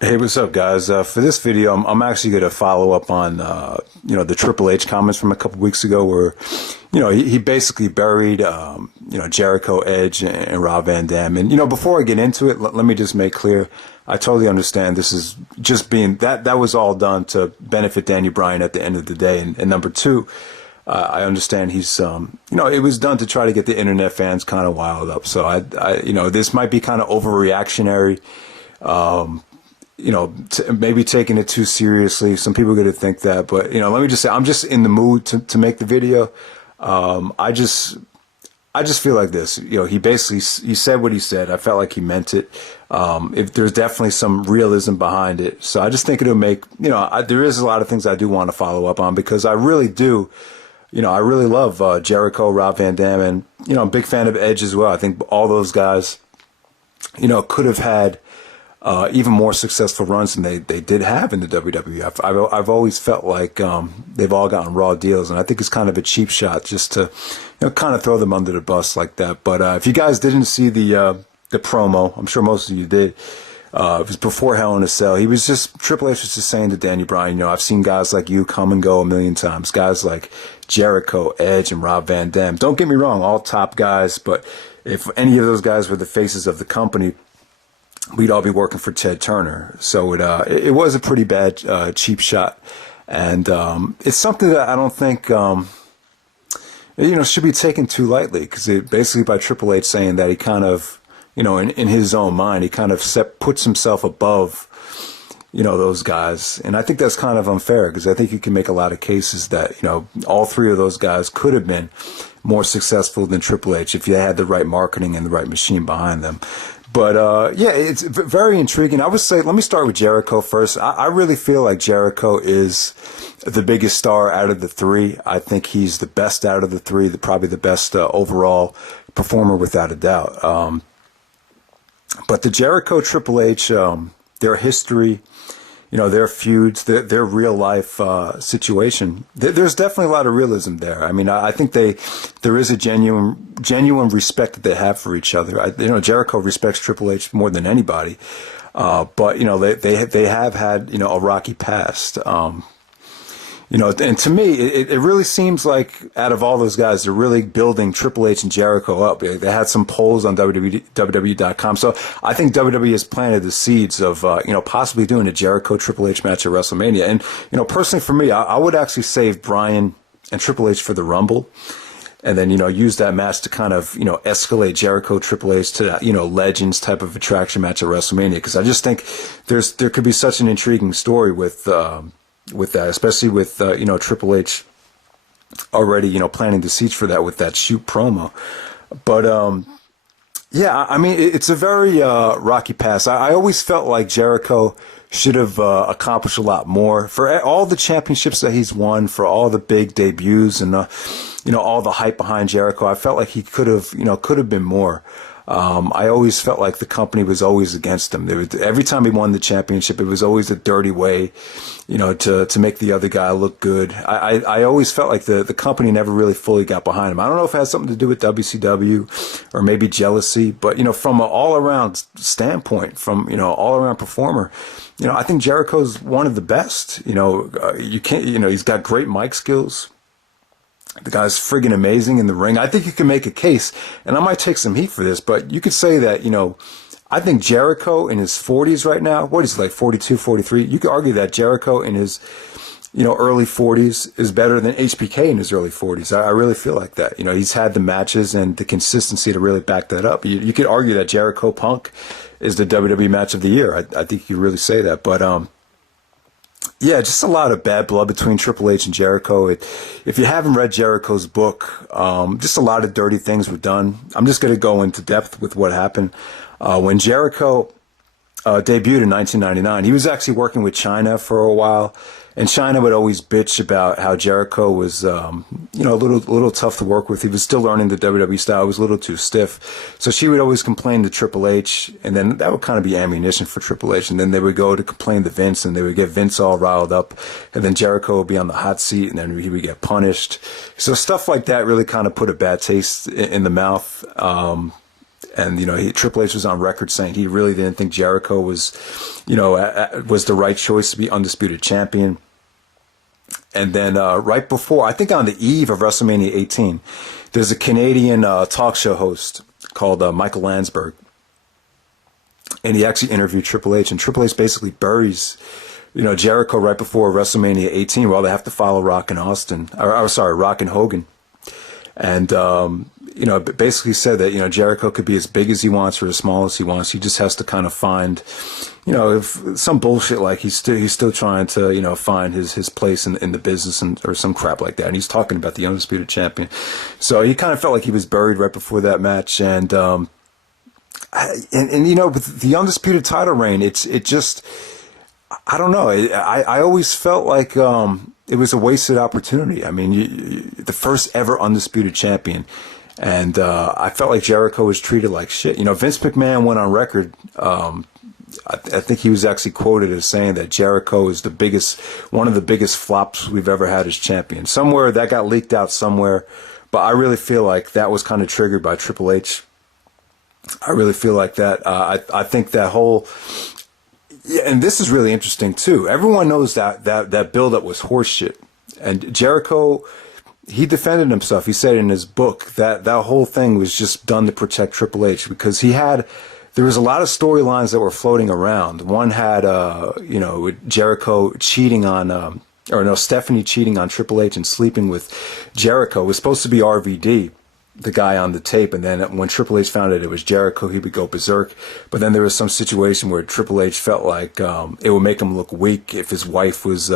Hey, what's up, guys? For this video, I'm actually going to follow up on, the Triple H comments from a couple weeks ago where, he basically buried, Jericho, Edge, and Rob Van Dam. And, before I get into it, let me just make clear, I totally understand this is just that was all done to benefit Daniel Bryan at the end of the day. And number two, I understand he's, it was done to try to get the internet fans kind of riled up. So this might be kind of overreactionary. Maybe taking it too seriously. Some people are going to think that, but let me just say, I'm just in the mood to make the video. I just feel like this. He said what he said. I felt like he meant it. If there's definitely some realism behind it, so I just think it'll make there is a lot of things I do want to follow up on because I really do. I really love Jericho, Rob Van Dam, and I'm a big fan of Edge as well. I think all those guys, could have had even more successful runs than they did have in the WWE. I've always felt like they've all gotten raw deals, and I think it's kind of a cheap shot just to kind of throw them under the bus like that. But if you guys didn't see the promo, I'm sure most of you did. It was before Hell in a Cell. Triple H was just saying to Daniel Bryan, I've seen guys like you come and go a million times. Guys like Jericho, Edge, and Rob Van Dam. Don't get me wrong, all top guys, but if any of those guys were the faces of the company, we'd all be working for Ted Turner. So it was a pretty bad cheap shot, and it's something that I don't think should be taken too lightly, because basically by Triple H saying that he kind of in his own mind he kind of puts himself above those guys, and I think that's kind of unfair because I think you can make a lot of cases that all three of those guys could have been more successful than Triple H if you had the right marketing and the right machine behind them. But it's very intriguing. I would say, let me start with Jericho first. I really feel like Jericho is the biggest star out of the three. I think he's the best out of the three, probably the best overall performer without a doubt. But the Jericho Triple H, their history, their feuds, their real life situation. There's definitely a lot of realism there. I mean, I think there is a genuine respect that they have for each other. Jericho respects Triple H more than anybody, but they have had a rocky past. And to me, it really seems like out of all those guys, they're really building Triple H and Jericho up. They had some polls on WWE.com. So I think WWE has planted the seeds of, possibly doing a Jericho Triple H match at WrestleMania. And, personally for me, I would actually save Bryan and Triple H for the Rumble. And then, use that match to kind of, escalate Jericho Triple H to that, Legends type of attraction match at WrestleMania. Because I just think there could be such an intriguing story with that, especially with Triple H already planting the seeds for that with that shoot promo. But I mean it's a very rocky pass. I always felt like Jericho should have accomplished a lot more for all the championships that he's won, for all the big debuts and all the hype behind Jericho. I felt like he could have been more. I always felt like the company was always against him. Every time he won the championship, it was always a dirty way, to make the other guy look good. I always felt like the company never really fully got behind him. I don't know if it has something to do with WCW or maybe jealousy, but, from an all-around standpoint, from, all-around performer, I think Jericho's one of the best. You can't, he's got great mic skills. The guy's friggin' amazing in the ring. I think you can make a case, and I might take some heat for this, but you could say that, I think Jericho in his 40s right now, what is he, like 42, 43? You could argue that Jericho in his, early 40s is better than HBK in his early 40s. I really feel like that. He's had the matches and the consistency to really back that up. You could argue that Jericho Punk is the WWE match of the year. I think you could really say that, but, just a lot of bad blood between Triple H and Jericho. If you haven't read Jericho's book, just a lot of dirty things were done. I'm just going to go into depth with what happened. When Jericho debuted in 1999, he was actually working with China for a while, and China would always bitch about how Jericho was, a little tough to work with. He was still learning the WWE style; it was a little too stiff. So she would always complain to Triple H, and then that would kind of be ammunition for Triple H. And then they would go to complain to Vince, and they would get Vince all riled up, and then Jericho would be on the hot seat, and then he would get punished. So stuff like that really kind of put a bad taste in the mouth. And, Triple H was on record saying he really didn't think Jericho was, was the right choice to be undisputed champion. And then right before, I think on the eve of WrestleMania 18, there's a Canadian talk show host called Michael Landsberg. And he actually interviewed Triple H. And Triple H basically buries, Jericho right before WrestleMania 18. Well, they have to follow Rock and Rock and Hogan. And, basically said that, Jericho could be as big as he wants or as small as he wants. He just has to kind of find, if some bullshit like he's still trying to, find his place in the business or some crap like that. And he's talking about the undisputed champion. So he kind of felt like he was buried right before that match. And with the undisputed title reign, it just, I don't know. I always felt like, it was a wasted opportunity. I mean, the first ever undisputed champion. And I felt like Jericho was treated like shit. Vince McMahon went on record. I think he was actually quoted as saying that Jericho is one of the biggest flops we've ever had as champion. Somewhere that got leaked out somewhere. But I really feel like that was kind of triggered by Triple H. I really feel like that. I think that whole... Yeah, and this is really interesting too. Everyone knows that build-up was horseshit, and Jericho, he defended himself. He said in his book that whole thing was just done to protect Triple H because there was a lot of storylines that were floating around. One had Jericho cheating on Stephanie cheating on Triple H and sleeping with Jericho. It was supposed to be RVD, the guy on the tape, and then when Triple H found out it was Jericho, he would go berserk. But then there was some situation where Triple H felt like it would make him look weak if his wife was,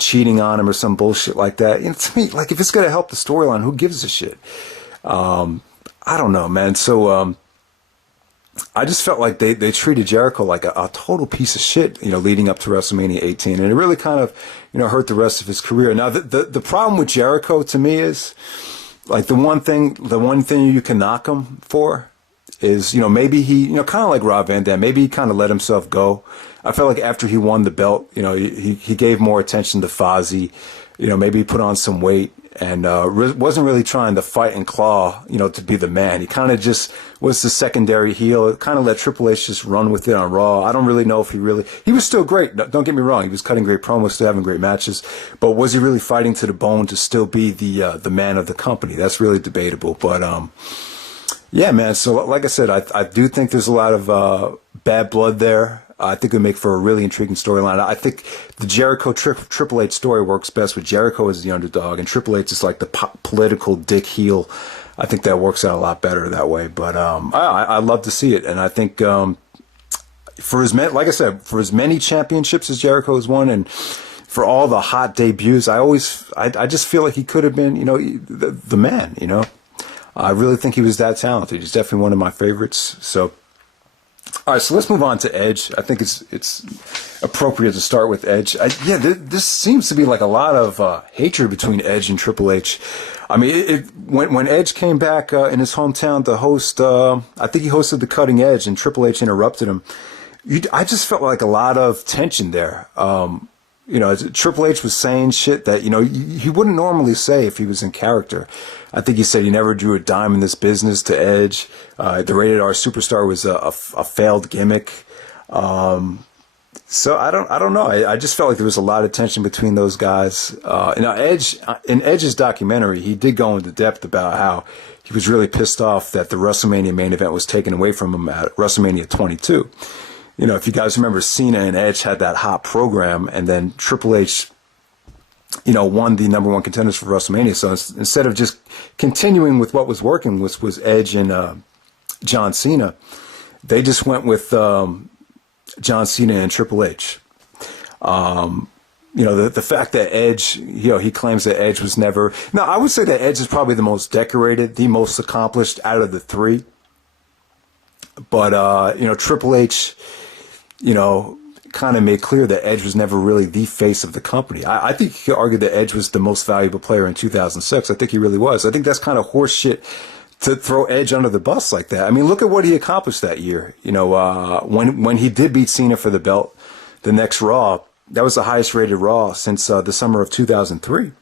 cheating on him or some bullshit like that. To me, like, if it's going to help the storyline, who gives a shit? I don't know, man. So I just felt like they treated Jericho like a total piece of shit, leading up to WrestleMania 18, and it really kind of, hurt the rest of his career. Now, the problem with Jericho to me is, like, the one thing you can knock him for is, maybe he, kind of like Rob Van Dam, maybe he kind of let himself go. I felt like after he won the belt, he gave more attention to Fozzy, maybe he put on some weight and wasn't really trying to fight and claw, to be the man. He kind of just was the secondary heel. Kind of let Triple H just run with it on Raw. I don't really know if he was still great. Don't get me wrong. He was cutting great promos, still having great matches. But was he really fighting to the bone to still be the man of the company? That's really debatable. But, yeah, man. So like I said, I do think there's a lot of bad blood there. I think it would make for a really intriguing storyline. I think the Jericho Triple H story works best with Jericho as the underdog and Triple H is like the political dick heel. I think that works out a lot better that way. But I love to see it, and I think for as many championships as Jericho has won, and for all the hot debuts, I just feel like he could have been the man. I really think he was that talented. He's definitely one of my favorites. So. All right, so let's move on to Edge. I think it's appropriate to start with Edge. This seems to be like a lot of hatred between Edge and Triple H. I mean, when Edge came back in his hometown to host, I think he hosted the Cutting Edge, and Triple H interrupted him. I just felt like a lot of tension there. Triple H was saying shit that, he wouldn't normally say if he was in character. I think he said he never drew a dime in this business to Edge. The Rated R Superstar was a failed gimmick. So I don't know. I just felt like there was a lot of tension between those guys. Edge, in Edge's documentary, he did go into depth about how he was really pissed off that the WrestleMania main event was taken away from him at WrestleMania 22. If you guys remember, Cena and Edge had that hot program, and then Triple H, won the number one contenders for WrestleMania. So instead of just continuing with what was working, which was Edge and John Cena, they just went with John Cena and Triple H. The fact that Edge, he claims that Edge was never... Now, I would say that Edge is probably the most decorated, the most accomplished out of the three. But, Triple H... kind of made clear that Edge was never really the face of the company. I think you could argue that Edge was the most valuable player in 2006. I think he really was. I think that's kind of horse shit to throw Edge under the bus like that. I mean, look at what he accomplished that year. When he did beat Cena for the belt, the next Raw, that was the highest rated Raw since the summer of 2003.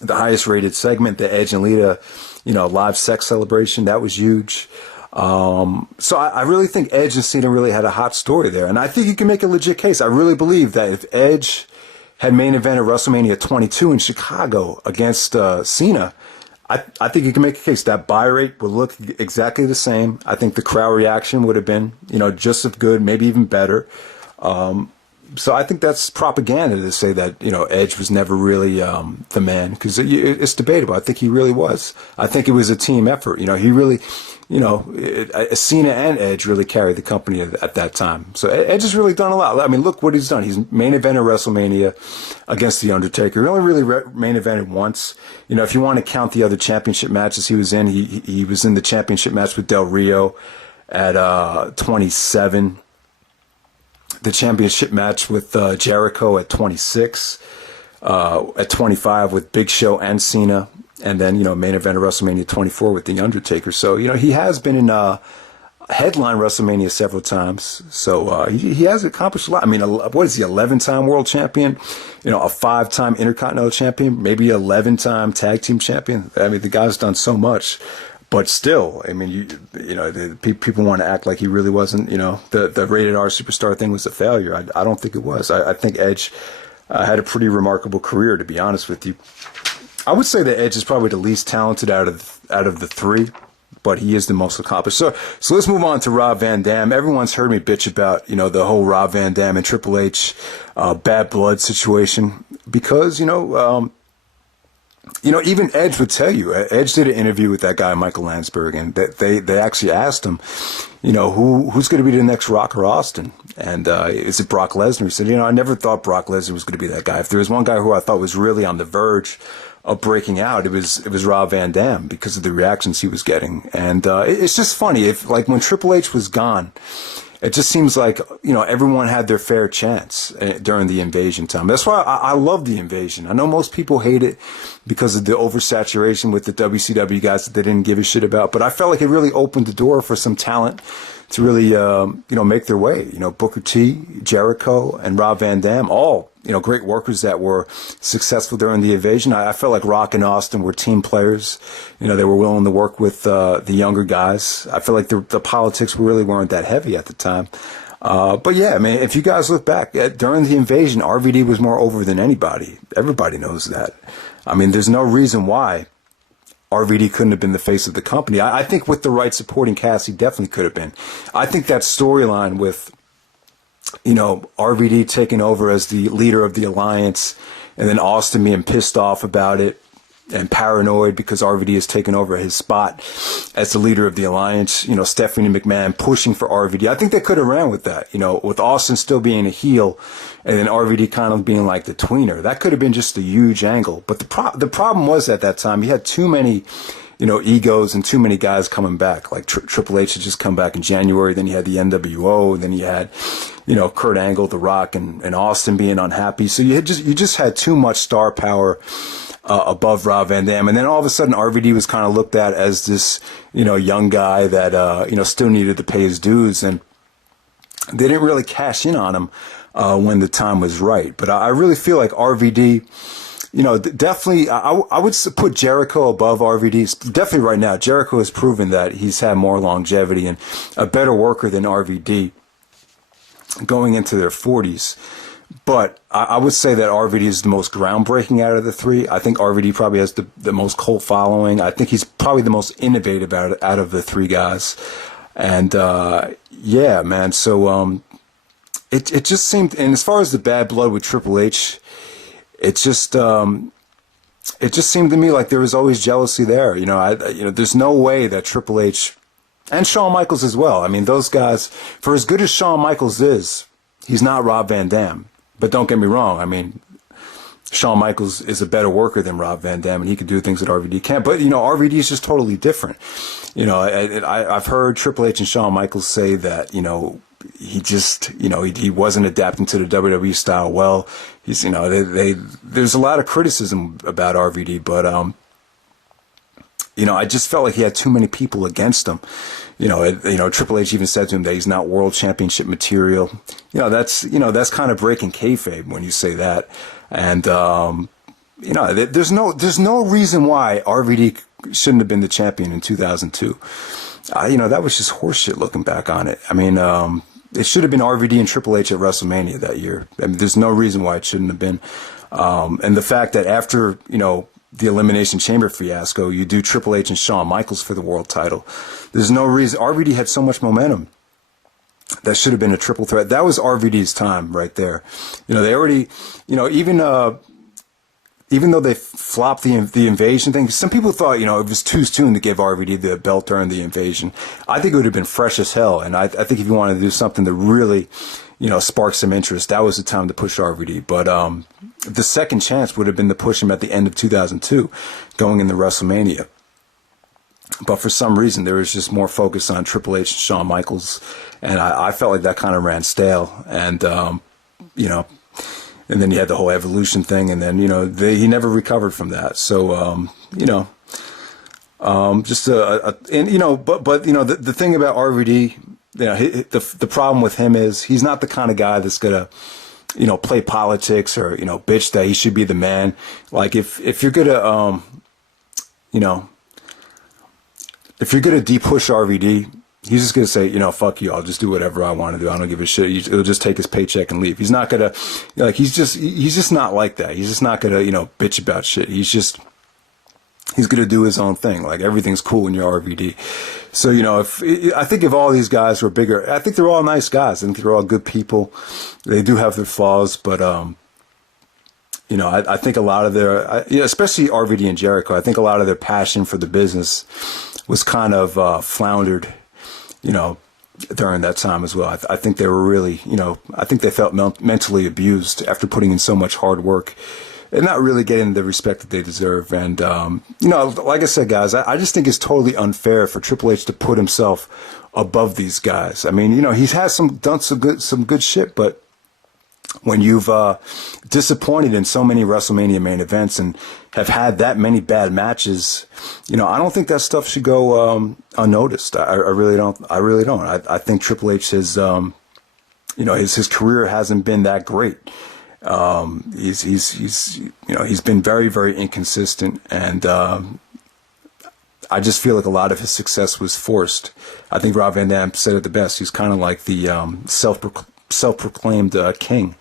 the highest rated segment, the Edge and Lita, live sex celebration. That was huge. So I really think Edge and Cena really had a hot story there. And I think you can make a legit case. I really believe that if Edge had main evented WrestleMania 22 in Chicago against Cena, I think you can make a case that buy rate would look exactly the same. I think the crowd reaction would have been, just as good, maybe even better. So I think that's propaganda to say that, Edge was never really the man, because it's debatable. I think he really was. I think it was a team effort. He really, Cena and Edge really carried the company at that time. So Edge has really done a lot. I mean, look what he's done. He's main evented WrestleMania against The Undertaker. He only really main evented once. If you want to count the other championship matches he was in, he was in the championship match with Del Rio at 27. The championship match with Jericho at 26, at 25 with Big Show and Cena, and then, main event of WrestleMania 24 with The Undertaker. So, he has been in headline WrestleMania several times. So he has accomplished a lot. I mean, what is he, 11-time world champion? A 5-time Intercontinental champion, maybe 11-time tag team champion. I mean, the guy's done so much. But still, I mean, people want to act like he really wasn't, the rated R superstar thing was a failure. I don't think it was. I think Edge had a pretty remarkable career, to be honest with you. I would say that Edge is probably the least talented out of the three, but he is the most accomplished. So let's move on to Rob Van Dam. Everyone's heard me bitch about, the whole Rob Van Dam and Triple H bad blood situation because, even Edge would tell you. Edge did an interview with that guy, Michael Landsberg, and they actually asked him, who's going to be the next Rock or Austin? And is it Brock Lesnar? He said, I never thought Brock Lesnar was going to be that guy. If there was one guy who I thought was really on the verge of breaking out, it was Rob Van Dam because of the reactions he was getting. And it's just funny. When Triple H was gone, it just seems like, everyone had their fair chance during the Invasion time. That's why I love the Invasion. I know most people hate it because of the oversaturation with the WCW guys that they didn't give a shit about, but I felt like it really opened the door for some talent to really, make their way. Booker T, Jericho, and Rob Van Dam, all, great workers that were successful during the Invasion. I felt like Rock and Austin were team players. They were willing to work with the younger guys. I feel like the politics really weren't that heavy at the time. But yeah, I mean, if you guys look back, during the Invasion, RVD was more over than anybody. Everybody knows that. I mean, there's no reason why RVD couldn't have been the face of the company. I think with the right supporting cast, he definitely could have been. I think that storyline with, RVD taking over as the leader of the Alliance and then Austin being pissed off about it and paranoid because RVD has taken over his spot as the leader of the Alliance, Stephanie McMahon pushing for RVD. I think they could have ran with that, with Austin still being a heel and then RVD kind of being like the tweener. That could have been just a huge angle. But the problem was at that time, he had too many, egos and too many guys coming back. Like Triple H had just come back in January. Then you had the NWO. Then you had, Kurt Angle, The Rock, and Austin being unhappy. So you just had too much star power above Rob Van Dam. And then all of a sudden RVD was kind of looked at as this, young guy that, still needed to pay his dues. And they didn't really cash in on him when the time was right. But I really feel like RVD, definitely, I would put Jericho above RVD. Definitely right now, Jericho has proven that he's had more longevity and a better worker than RVD going into their 40s. But I would say that RVD is the most groundbreaking out of the three. I think RVD probably has the most cult following. I think he's probably the most innovative out of the three guys. And yeah, man. So it just seemed, and as far as the bad blood with Triple H, it just seemed to me like there was always jealousy there. There's no way that Triple H and Shawn Michaels as well. I mean, those guys, for as good as Shawn Michaels is, he's not Rob Van Dam. But don't get me wrong. I mean, Shawn Michaels is a better worker than Rob Van Dam, and he can do things that RVD can't. But, RVD is just totally different. I've heard Triple H and Shawn Michaels say that, he just, he wasn't adapting to the WWE style well. He's, there's a lot of criticism about RVD, but, I just felt like he had too many people against him. Triple H even said to him that he's not world championship material. That's kind of breaking kayfabe when you say that. And, there's no reason why RVD shouldn't have been the champion in 2002. That was just horseshit looking back on it. I mean, it should have been RVD and Triple H at WrestleMania that year. I mean, there's no reason why it shouldn't have been. And the fact that after, the Elimination Chamber fiasco, you do Triple H and Shawn Michaels for the world title. There's no reason. RVD had so much momentum. That should have been a triple threat. That was RVD's time right there. They already, even though they flopped the invasion thing, some people thought, it was too soon to give RVD the belt during the invasion. I think it would have been fresh as hell. And I think if you wanted to do something to really, spark some interest, that was the time to push RVD. But the second chance would have been to push him at the end of 2002, going into WrestleMania. But for some reason, there was just more focus on Triple H and Shawn Michaels. And I felt like that kind of ran stale. And, and then you had the whole Evolution thing. And then, he never recovered from that. So, the thing about RVD, the problem with him is he's not the kind of guy that's going to, play politics or, bitch that he should be the man. Like if you're going to, if you're going to de-push RVD, he's just going to say, fuck you, I'll just do whatever I want to do. I don't give a shit. He'll just take his paycheck and leave. He's not going to, he's just not like that. He's just not going to, bitch about shit. He's going to do his own thing. Like everything's cool in your RVD. So, I think if all these guys were bigger, I think they're all nice guys. I think they're all good people. They do have their flaws, but, I think a lot of their, especially RVD and Jericho, I think a lot of their passion for the business was kind of floundered, during that time as well. I think they were really, I think they felt mentally abused after putting in so much hard work and not really getting the respect that they deserve. And, like I said, guys, I just think it's totally unfair for Triple H to put himself above these guys. I mean, he has done some good shit, but when you've disappointed in so many WrestleMania main events and have had that many bad matches, I don't think that stuff should go unnoticed. I really don't. I think Triple H has, his career hasn't been that great. He's been very, very inconsistent, and I just feel like a lot of his success was forced. I think Rob Van Dam said it the best. He's kind of like the self-proclaimed king.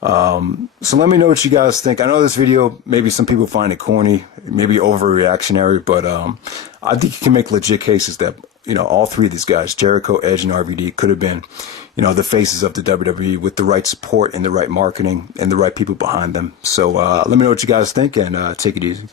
So let me know what you guys think. I know this video, maybe some people find it corny, maybe overreactionary, but I think you can make legit cases that, all three of these guys, Jericho, Edge, and RVD, could have been, the faces of the WWE with the right support and the right marketing and the right people behind them. So let me know what you guys think, and take it easy.